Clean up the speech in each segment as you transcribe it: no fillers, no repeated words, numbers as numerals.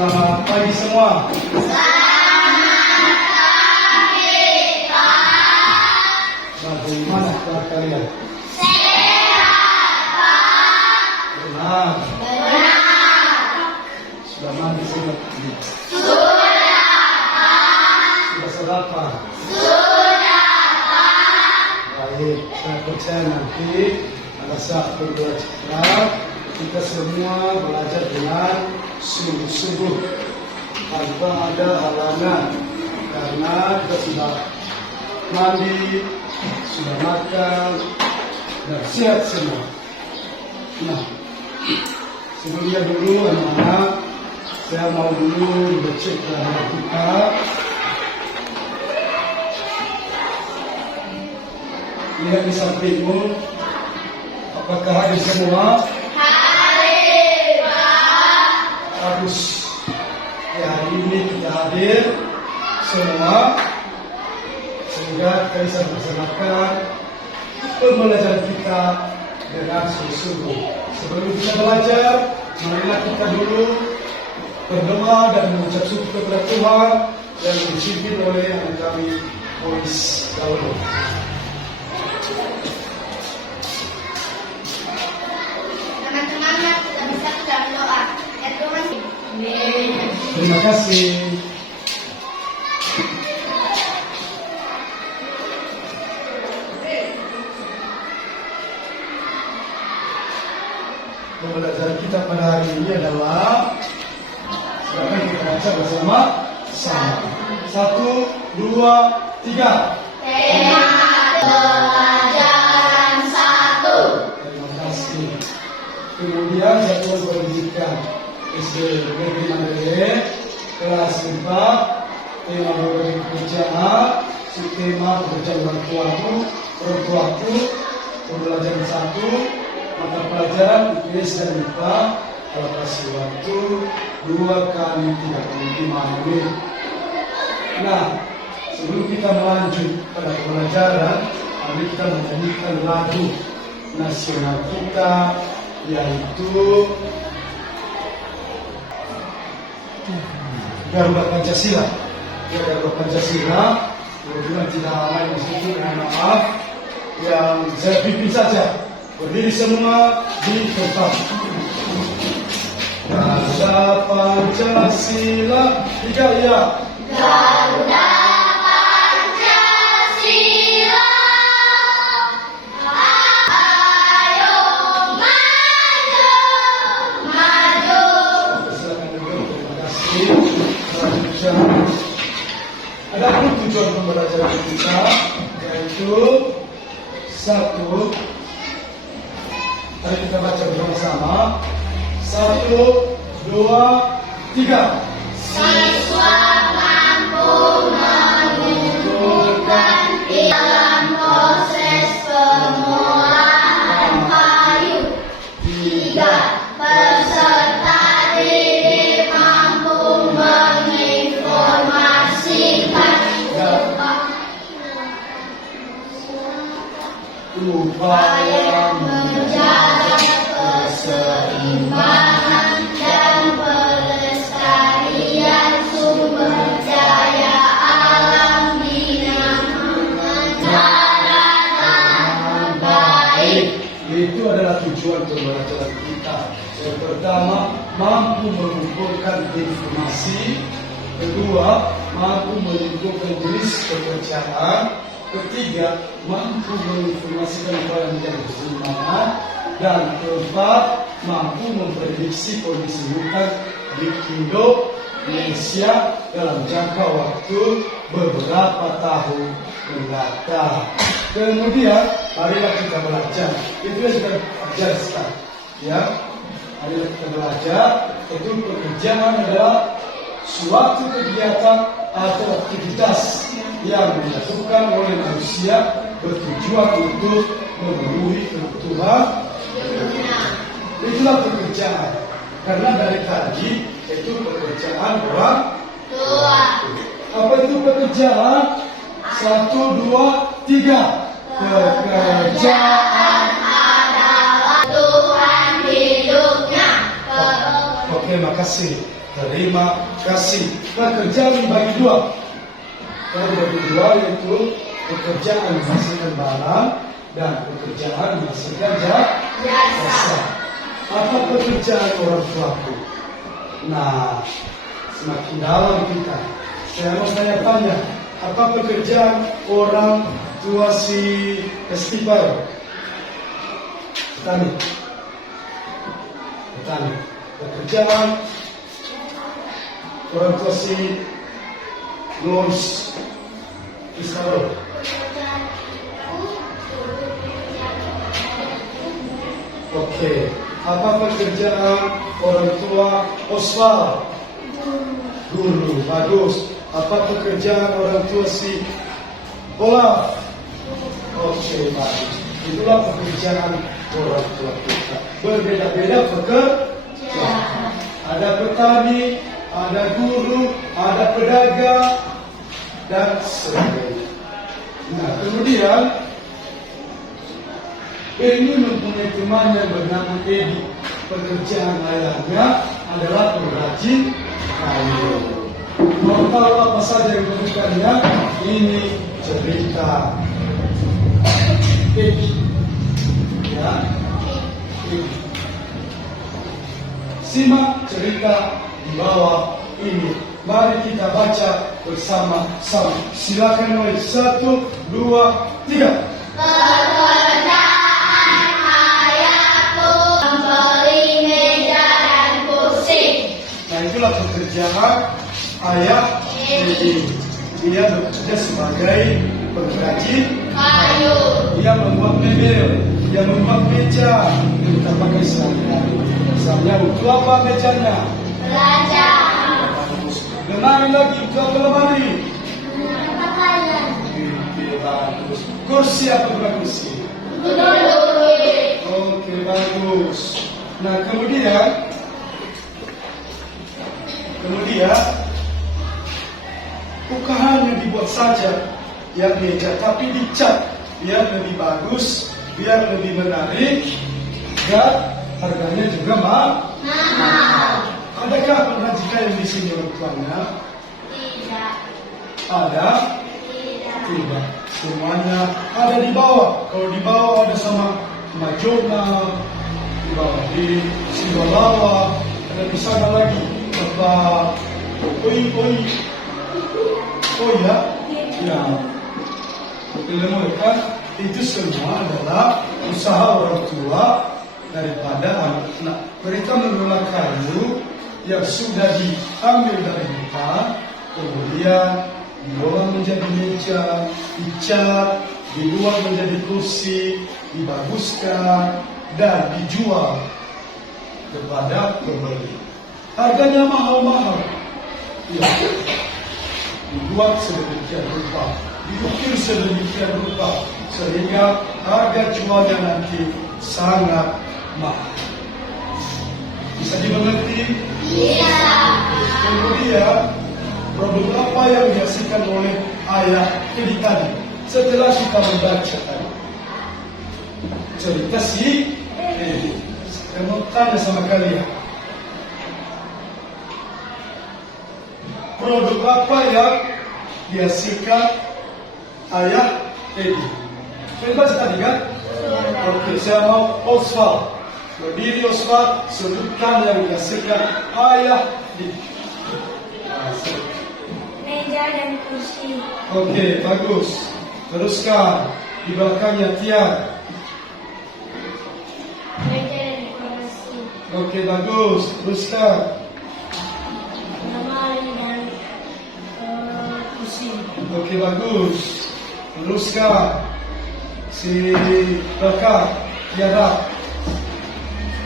Selamat pagi semua. Selamat pagi, Pak. Bagaimana kabar kalian? Sehat, Pak. Benar. Benar. Sudah mandi sudah? Sudah, Pak. Sudah sarapan? Sudah, Pak. Baik, saya percaya nanti pada saat berbelajar kita semua belajar dengan sungguh-sungguh tanpa ada halangan, karena kita sudah mandi, sudah makan, dan sehat semua. Nah, sebelumnya dulu anak-anak, saya mau dulu becek kepada kita. Lihat di sampingmu, apakah hadir semua? Hadir, Pak. Bagus. Ya, hari ini kita hadir semua sehingga kita bisa melaksanakan pembelajaran kita dengan sungguh-sungguh. Sebelum kita belajar, marilah kita dulu berdoa dan mengucap syukur kepada Tuhan yang dipimpin oleh anak kami Mois dahulu. Teman-teman, kita bisa dalam doa. Ya Tuhan. Terima kasih. Pembelajaran kita pada hari ini adalah, silakan kita baca bersama-sama. 1, 2, 3. Tema pelajaran 1. Terima kasih. Kemudian satuan pendidikan SD Negeri Mandalay kelas 4, tema berbagi pekerjaan, subtema pekerjaan orang tuaku, pembelajaran 1, mata pelajaran IPS dan IPA, alokasi waktu 2 kali 35 menit. Nah, sebelum kita melanjut pada pembelajaran, mari kita menyanyikan lagu nasional kita, yaitu Garuda Pancasila. Ya, Garuda Pancasila. Kebetulan tidak ramai di situ, dengan maaf. Yang saya pimpin saja. Berdiri semua di tempat. Garuda Pancasila, 3 ya. Garuda Pancasila, ayo maju, maju. Silakan duduk. Terima kasih. Selanjutnya, ada pun tujuan pembelajaran kita, yaitu 1. Mari kita baca bersama-sama. 1, 2, 3. Siswa mampu menunjukkan dalam proses pengolahan kayu. 3. Peserta didik mampu menginformasikan upaya menjaga keseimbangan dan pelestarian sumber daya alam dengan cara dengan baik. Itu adalah tujuan pembelajaran kita. Yang pertama, mampu mengumpulkan informasi. Kedua, mampu menentukan jenis pekerjaan. Ketiga, mampu menginformasikan upaya menjaga keseimbangan. Dan keempat, mampu memprediksi kondisi hutan di Indonesia dalam jangka waktu beberapa tahun mendatang. Kemudian, marilah kita belajar. Itu yang sudah ajarkan, ya. Marilah kita belajar. Itu pekerjaan adalah suatu kegiatan atau aktivitas yang dilakukan oleh manusia bertujuan untuk memenuhi kebutuhan. Itulah pekerjaan. Karena dari tadi itu pekerjaan orang Tua. Apa itu pekerjaan? 1, 2, 3. Pekerjaan. Adalah Tuhan hidupnya. Oke, makasih. Terima kasih. Nah, kerjaan dibagi dua. Kalau dibagi dua yaitu pekerjaan menghasilkan barang dan pekerjaan menghasilkan jasa. Apa pekerjaan orang tuaku? Nah, semakin dalam kita. Saya mau tanya-tanya, apa pekerjaan orang tua si Estival? Petani. Pekerjaan orang tua si Lois Isaro. Oke. Apa pekerjaan orang tua Oswald? Guru. Bagus. Apa pekerjaan orang tua si Olaf? Oke, bagus. Itulah pekerjaan orang tua kita. Berbeda-beda pekerjaan. Ada petani, ada guru, ada pedagang, dan sebagainya. Nah, kemudian ini mempunyai teman yang bernama Edi. Pekerjaan ayahnya adalah pengrajin kayu. Mau tahu apa saja yang dilakukannya? Ini cerita Edi. Ya, Edi. Simak cerita di bawah ini. Mari kita baca bersama-sama. Silakan mulai. 1, 2, 3. Pekerjaan ayahku membeli meja dan kursi. Nah, itulah pekerjaan ayah Edi. Dia bekerja sebagai pengrajin Kayu. Dia membuat mebel, dia membuat meja yang kita pakai sehari-hari. Misalnya untuk apa mejanya? Belajar. Lemari lagi, untuk apa lemari? Pakaian. Oke, bagus. Kursi apa bukan kursi? Duduk. Oke, bagus. Nah, kemudian bukan hanya dibuat saja yang meja, tapi dicat biar lebih bagus, biar lebih menarik, dan harganya juga mahal. Adakah pengrajin yang di sini orang tuanya? Tidak. Ada? Tidak. Semuanya ada di bawah. Kalau di bawah ada sama Majona, di bawah di Simbalawa, ada di sana lagi apa? Oh ya, ya. Kan itu semua adalah usaha orang tua daripada anak-anak. Mereka mengelola kayu yang sudah diambil dari hutan, kemudian diolah menjadi meja, dicat, dibuat menjadi kursi, dibaguskan, dan dijual kepada pembeli. Harganya mahal-mahal. Ya. Dibuat sedemikian rupa, diukir sedemikian rupa, sehingga harga jualnya nanti sangat mahal. Bisa dimengerti? Iya. Kemudian produk apa yang dihasilkan oleh ayah Edi tadi? Setelah kita membaca cerita si Edi, saya mau tanya sama kalian, produk apa yang dihasilkan ayah Edi? Saya baca tadi kan? Oke, saya mau Oswald. Berdiri Oswald, sebutkan yang dihasilkan ayah Edi. Meja dan kursi. Oke, bagus. Teruskan. Di belakangnya Tian. Meja dan kursi. Oke, bagus. Teruskan. Lemari dan kursi. Oke, bagus. Teruskan. Si belakang Tiara.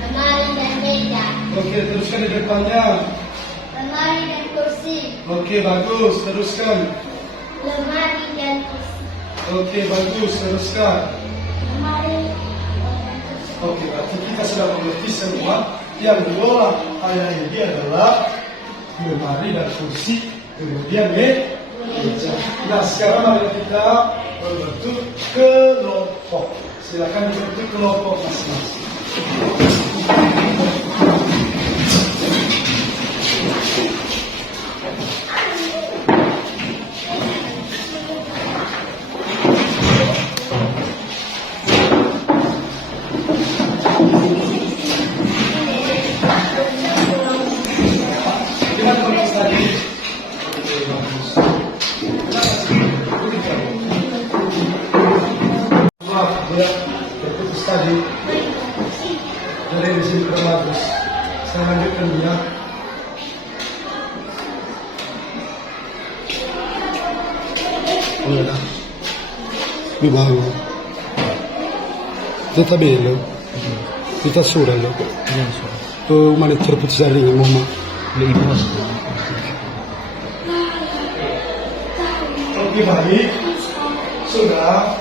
Lemari dan meja. Oke, teruskan di depannya. Lemari dan kursi. Oke, bagus. Teruskan. Lemari dan kursi. Oke, bagus. Teruskan. Lemari dan kursi. Oke, berarti kita sudah mengerti semua yang diolah ayah ini adalah lemari dan kursi, kemudian meja. Nah, sekarang mari kita berbentuk kelompok. Silakan dibentuk kelompok masing-masing. Ingat terus tadi. Oke, bagus. Maaf, dia terputus tadi. Jadi di sini kurang bagus. Saya lanjutkan dia. Allora, mi bago. Zeta bello. Zeta sorello. Uma lettera putus dari mama. Oke, baik. Sudah.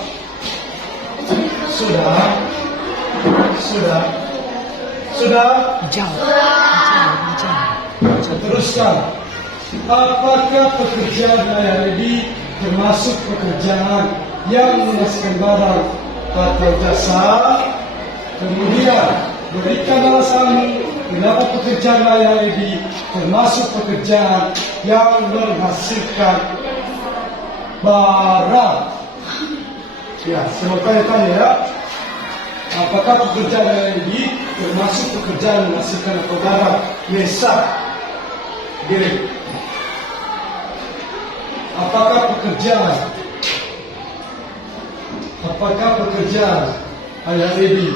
Teruskan. Apakah pekerjaan ayah Edi termasuk pekerjaan yang menghasilkan barang atau jasa? Kemudian berikan alasan kenapa pekerjaan ayah Edi termasuk pekerjaan yang menghasilkan barang. Ya, semoga tanya ya. Apakah pekerjaan ayah Edi termasuk pekerjaan menghasilkan atau barang? Mesak. Gini. Apakah pekerjaan ayah Edi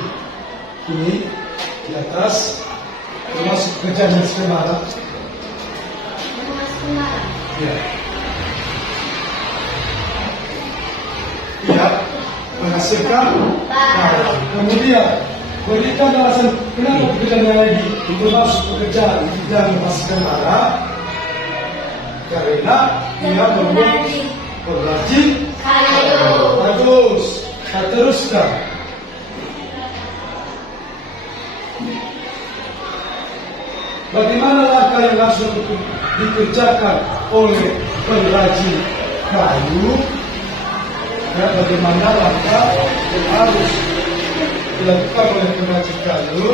ini di atas termasuk pekerjaan yang sebenarnya? Ya. Iya, menghasilkan barang. Kemudian berikan alasan kenapa pekerjaan ayah Edi termasuk pekerjaan yang menghasilkan barang. Karena dia membuat perrajin kayu. Bagus. Kita teruskan. Bagaimana langkah yang harus dikerjakan oleh perrajin kayu? Ya, bagaimana langkah yang harus dilakukan oleh perrajin kayu?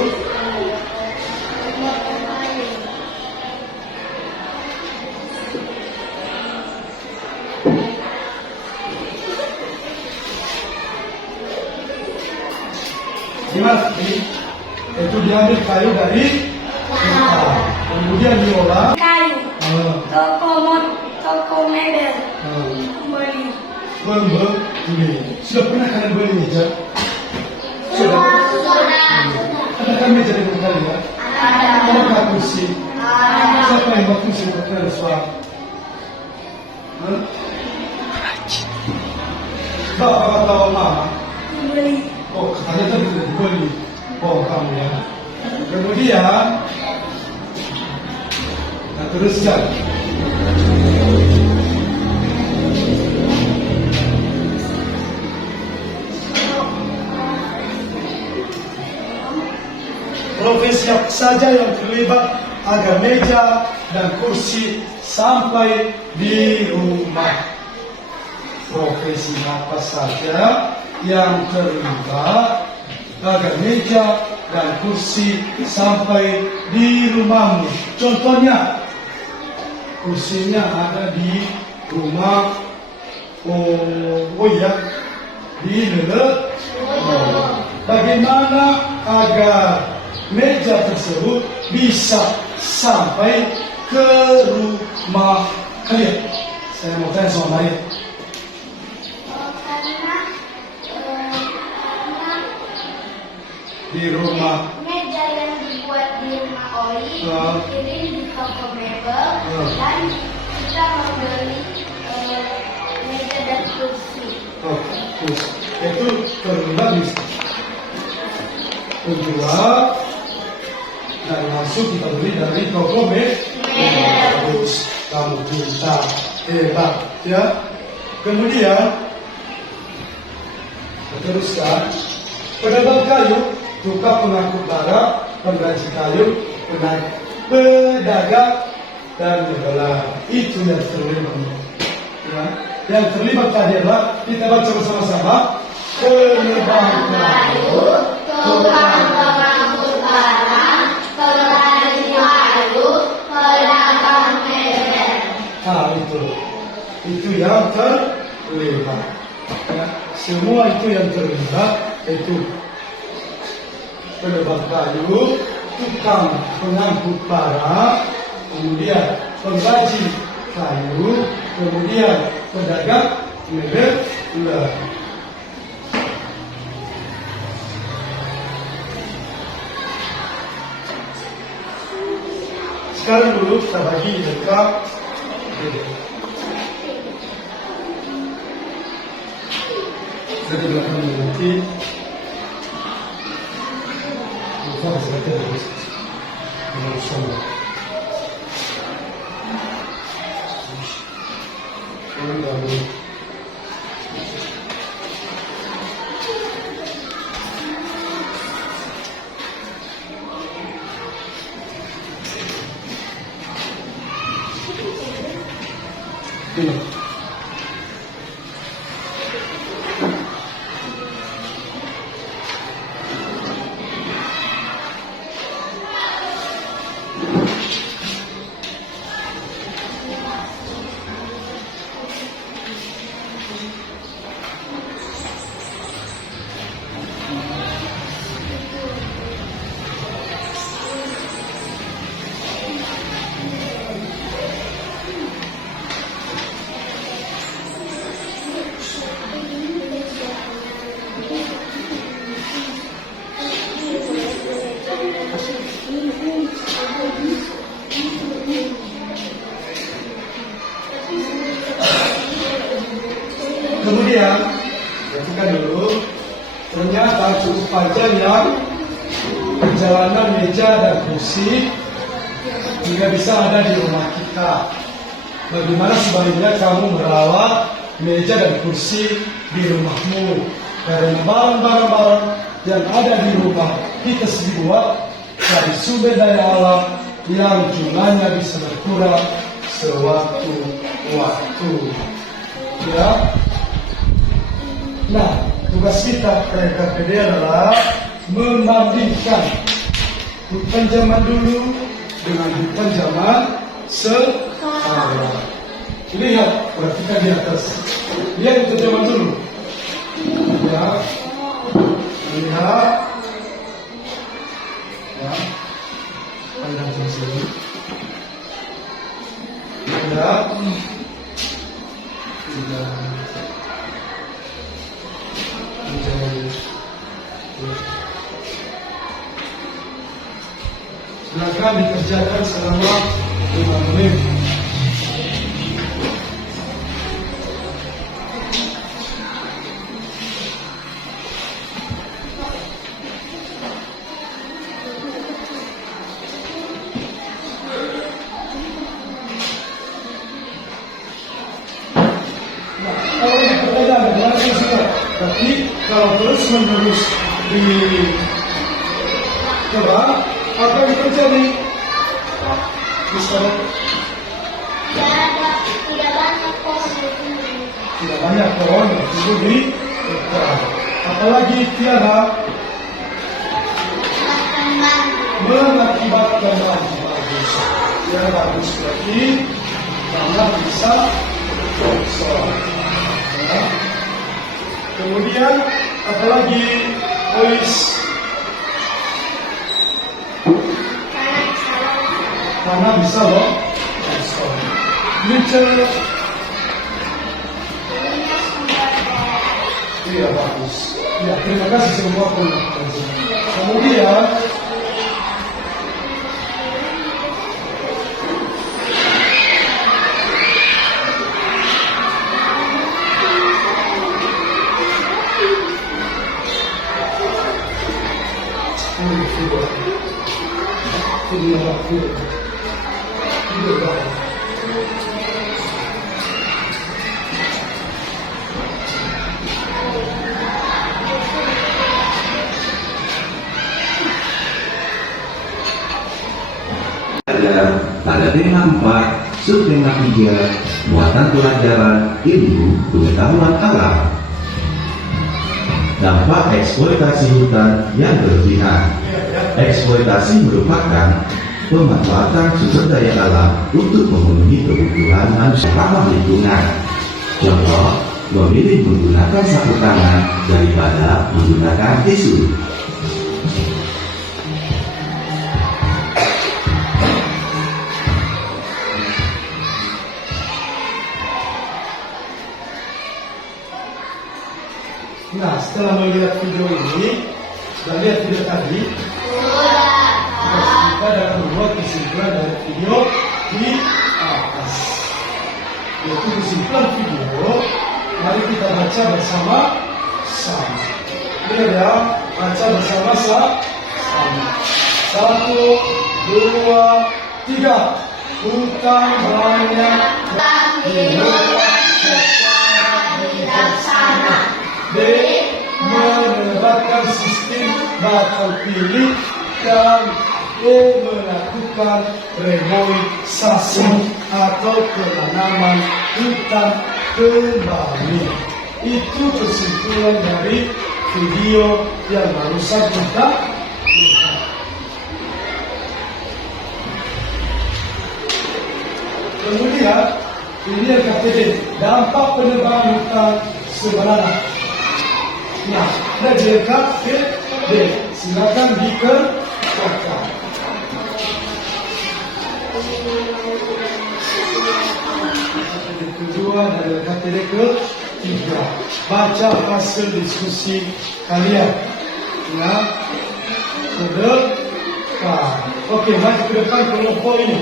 Gimana? Itu diambil kayu dari hutan, kemudian diolah Kayu. Toko mebel. Beli. Sudah pernah kalian beli meja? Sudah. Ada meja di rumah kalian? Ada. Ada kursi? Ada. Siapa yang buat kursi untuk kalian semua? Bapak atau mama? Beli. Oh, katanya tadi tidak dibeli. Oh, kamu ya. Kemudian, kita teruskan. Profesi apa saja yang terlibat agar meja dan kursi sampai di rumah. Profesi apa saja yang terlibat agar meja dan kursi sampai di rumahmu. Contohnya, kursinya ada di rumah. Oh iya, di lele. Bagaimana agar meja tersebut bisa sampai ke rumah kalian? Saya mau tanya sama Maria. Di rumah Meja yang dibuat di rumah Oi dikirim di toko mebel dan kita membeli meja dan kursi. Oh, kursi. Itu terlibat bisa. Kedua, dan langsung kita beli dari toko mebel. Bagus, kamu pintar, hebat, ya. Kemudian, teruskan. Pedagang kayu, tukang pengangkut barang, pengrajin kayu, pedagang dan penjualan. Itu yang terlibat. Ya. Yang terlibat tadi adalah kita baca bersama-sama. Penebang kayu, Tukang pengangkut barang, pengrajin kayu, pedagang mebel. Nah, itu yang terlibat. Ya. Semua itu yang terlibat. Itu penebang kayu, tukang pengangkut barang, kemudian pembaji kayu, kemudian pedagang mebel ular. Sekarang dulu kita bagi lengkap. Jadi belakang nanti lupa seperti itu. Sama. Kemudian, perhatikan dulu, ternyata cukup panjang yang perjalanan meja dan kursi juga bisa ada di rumah kita. Bagaimana sebaliknya kamu merawat meja dan kursi di rumahmu? Karena barang-barang yang ada di rumah kita dibuat dari sumber daya alam yang jumlahnya bisa berkurang sewaktu-waktu. Ya. Nah, tugas kita KPD adalah membandingkan hutan zaman dulu dengan hutan zaman sekarang. Lihat, perhatikan di atas. Lihat hutan zaman dulu. Ya, lihat. Ya, pandang ke sini. Lihat. Silakan dikerjakan selama 5 menit. Kalau ini pertanyaan, jangan selesai. Tapi kalau terus menerus coba, apa yang terjadi? Misalnya, tidak banyak pohon di sini. tidak banyak pohon yang tumbuh di hutan. Apalagi tiada mengakibatkan bagus. Tiada bagus berarti tanah bisa longsor. Ya. Kemudian apalagi polis karena bisa longsor. Muncul. Iya bagus. Ya terima kasih semua penonton. Kemudian pada tema 4, subtema 3, muatan pelajaran ilmu pengetahuan alam. Dampak eksploitasi hutan yang berlebihan. Eksploitasi merupakan pemanfaatan sumber daya alam untuk memenuhi kebutuhan manusia ramah lingkungan. Contoh, memilih menggunakan sapu tangan daripada menggunakan tisu. Nah, setelah melihat video ini, dan lihat video tadi, kita dapat membuat kesimpulan dari video di atas. Yaitu kesimpulan video, mari kita baca bersama-sama. Lihat ya, baca bersama-sama. 1, 2, 3. Hutang banyak dikelola secara bijaksana. B. Menerapkan sistem bakal pilih. Dan E. Melakukan reboisasi atau penanaman hutan kembali. Itu kesimpulan dari video yang barusan kita lihat. Kemudian ini yang KTD, dampak penebangan hutan sebenarnya. Nah, ada dilengkap ke D. Silakan dikerjakan. Kedua dari KTD ketiga, baca hasil diskusi kalian. Ya, ke depan. Oke, maju ke depan kelompok ini.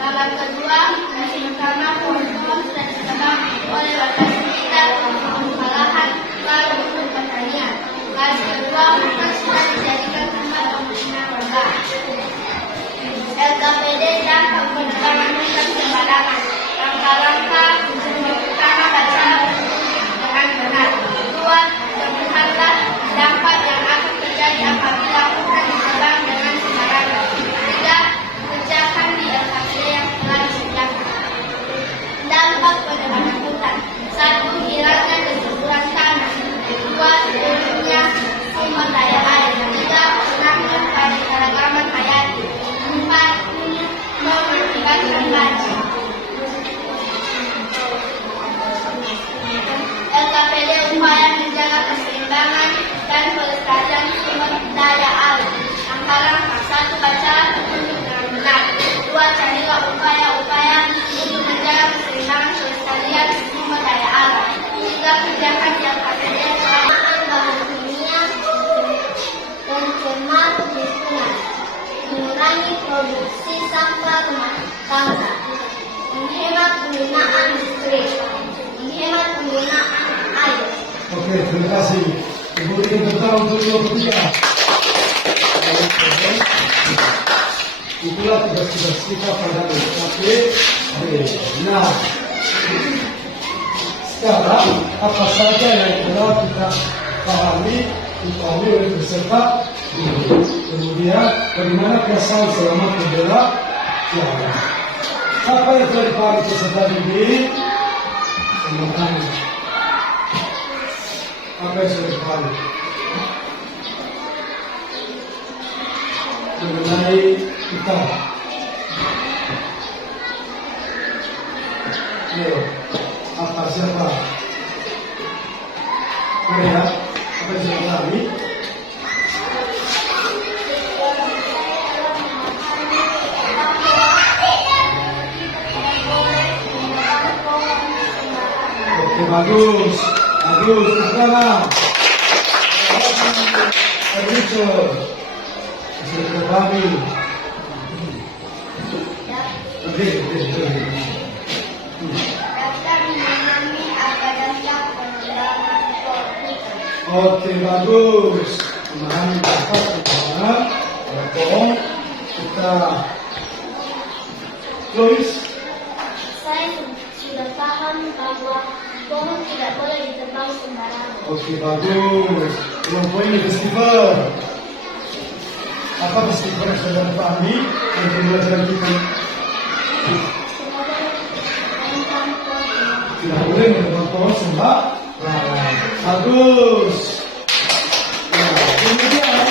Gambar kedua, musim pertama pohon-pohon sudah ditebang oleh warga sekitar untuk lahan lalu untuk pertanian. Garis kedua, hutan sudah dijadikan tempat pemukiman warga. LKPD dan penebangan hutan sembarangan. Langkah-langkah pertama baca dengan benar. Kedua, lihatlah dampak yang akan terjadi apabila hutan ditebang dengan sembarangan. Tiga, kerjakan di LKPD yang telah disediakan. Dampak penebangan hutan. 1. Hilangnya kesuburan tanah. 2. Turunnya sumber daya air. 3. Penanganan pada keragaman hayati. 4. Mengakibatkan banjir. LKPD upaya menjaga keseimbangan dan pelestarian sumber daya air. Langkah-langkah. 1. Baca petunjuk dengan benar. 2. Carilah upaya-upaya untuk menjaga keseimbangan pelestarian sumber daya alam. 3. Kerjakan yang LKPD penggunaan bahan kimia pencemar lingkungan, mengurangi produksi sampah rumah tangga, menghemat penggunaan listrik, menghemat penggunaan air. Oke, terima kasih. Ibu ingin bertahu untuk video ketiga. Itulah tugas-tugas kita pada LKPD. Nah, sekarang apa saja yang telah kita pahami oleh peserta ini. Kemudian bagaimana kesan selama pembelajaran. Apa yang telah dipahami peserta ini? Semuanya. Apa yang sudah dipahami? Mengenai kita. Ayo, apa siapa? Mari ya, apa yang sudah kami? Oke, bagus, bagus, sekarang. Richard, sudah kami. Oke. Daftar memahami apa dampak penebangan hutan. Oke, bagus. Memahami dampak penebangan potong kita. Lois, Saya sudah paham bahwa pohon tidak boleh ditebang sembarangan. oke, bagus. Kelompok ini festival. Apa festival yang sudah dipahami dan pembelajaran kita? Tidak boleh menebang pohon sembarang. Bagus. Ya, kemudian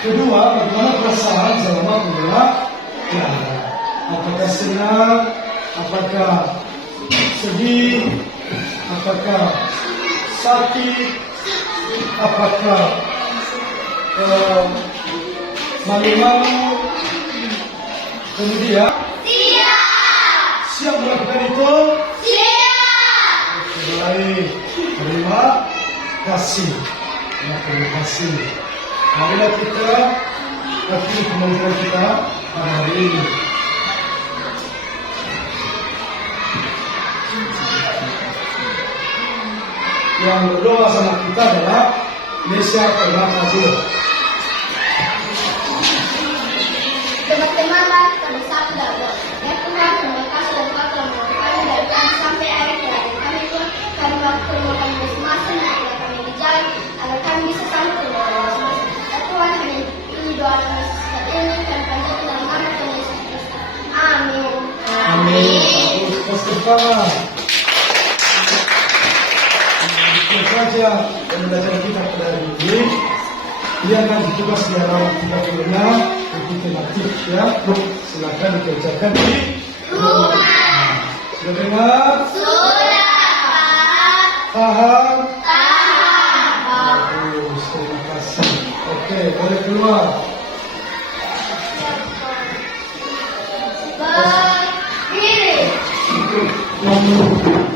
kedua, bagaimana perasaan selama mengelak tiara? Apakah senang? Apakah sedih? Apakah sakit? Apakah malu-malu? Kemudian siap melakukan itu? Baik, terima kasih. Terima kasih. Marilah kita akhiri pembelajaran kita pada hari ini. Yang berdoa sama kita adalah Nesya terima kasih. Teman-teman, kami sabda bahwa ya Tuhan, terima kasih dan Kau telah menolong kami dari kami sampai akhir terakhir kami pun kami melakukan makan masing-masing agar kami dijaga agar kami bisa sanggup menolong masing-masing. Ya Tuhan, kami ini doa kami saat ini kami panjatkan dalam nama Tuhan Yesus Kristus. Amin. Amin. Terus bersama. Itu saja pembelajaran kita pada hari ini. Dia akan ditugas di halaman 36 untuk tematik ya. Silakan dikerjakan di rumah. Sudah dengar? Sudah, Pak. Paham? Paham. Bagus, terima kasih. Oke, boleh keluar. Berdiri. Nomor